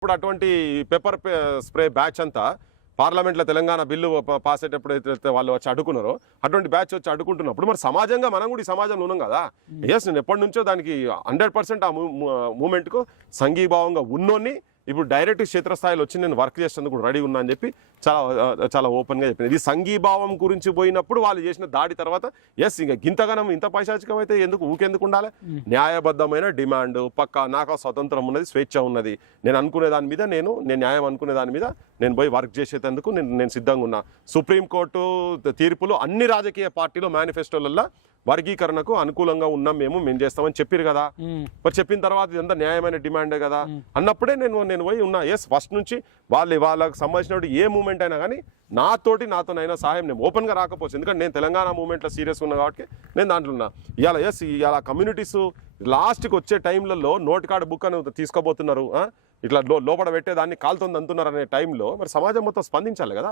ఇప్పుడు అటువంటి paper spray batch అంతా పార్లమెంట్లో తెలంగాణ బిల్లు పాస్ అయ్యేటప్పుడు అయితే వాళ్ళు వచ్చి అడ్డుకున్నారో అటువంటి బ్యాచ్ వచ్చి అడ్డుకుంటున్నప్పుడు మరి సమాజంగా మనం కూడా ఈ సమాజంలో ఉన్నాం కదా? ఎస్ నేను ఎప్పటి నుంచో దానికి హండ్రెడ్ పర్సెంట్ ఆ మూమెంట్కు సంఘీభావంగా ఉన్నోన్ని ఇప్పుడు డైరెక్ట్ క్షేత్రస్థాయిలో వచ్చి నేను వర్క్ చేసేందుకు రెడీ ఉన్నా అని చెప్పి చాలా చాలా ఓపెన్గా చెప్పింది. ఇది సంఘీభావం గురించి పోయినప్పుడు వాళ్ళు చేసిన దాడి తర్వాత ఎస్ ఇంకా గింతగనం ఇంత పైశాచికం అయితే ఎందుకు ఊకెందుకు ఉండాలి? న్యాయబద్ధమైన డిమాండ్ పక్క నాకు స్వతంత్రం ఉన్నది స్వేచ్ఛ ఉన్నది. నేను అనుకునే దాని మీద నేను నేను న్యాయం అనుకునే దాని మీద నేను పోయి వర్క్ చేసేందుకు నేను నేను సిద్ధంగా ఉన్నా. సుప్రీంకోర్టు తీర్పులు అన్ని రాజకీయ పార్టీలు మేనిఫెస్టోలల్లో వర్గీకరణకు అనుకూలంగా ఉన్నాం మేము మేము చేస్తామని చెప్పారు కదా. మరి చెప్పిన తర్వాత ఇదంతా న్యాయమైన డిమాండే కదా. అన్నప్పుడే నేను నేను పోయి ఉన్నా ఎస్ ఫస్ట్ నుంచి వాళ్ళు వాళ్ళకి సంబంధించిన ఏ మూమెంట్ అయినా కానీ నాతోటి నాతోనైనా సహాయం నేను ఓపెన్గా రాకపోవచ్చు. ఎందుకంటే నేను తెలంగాణ మూమెంట్లో సీరియస్గా ఉన్నా కాబట్టి నేను దాంట్లో ఉన్నా. ఇవాళ ఎస్ ఇవాళ కమ్యూనిటీస్ లాస్ట్కి వచ్చే టైంలలో నోట్ కార్డు బుక్ అని తీసుకోబోతున్నారు? ఇట్లా లోపల పెట్టేదాన్ని కాలుతుంది అంటున్నారు అనే టైంలో మరి సమాజం మొత్తం స్పందించాలి కదా.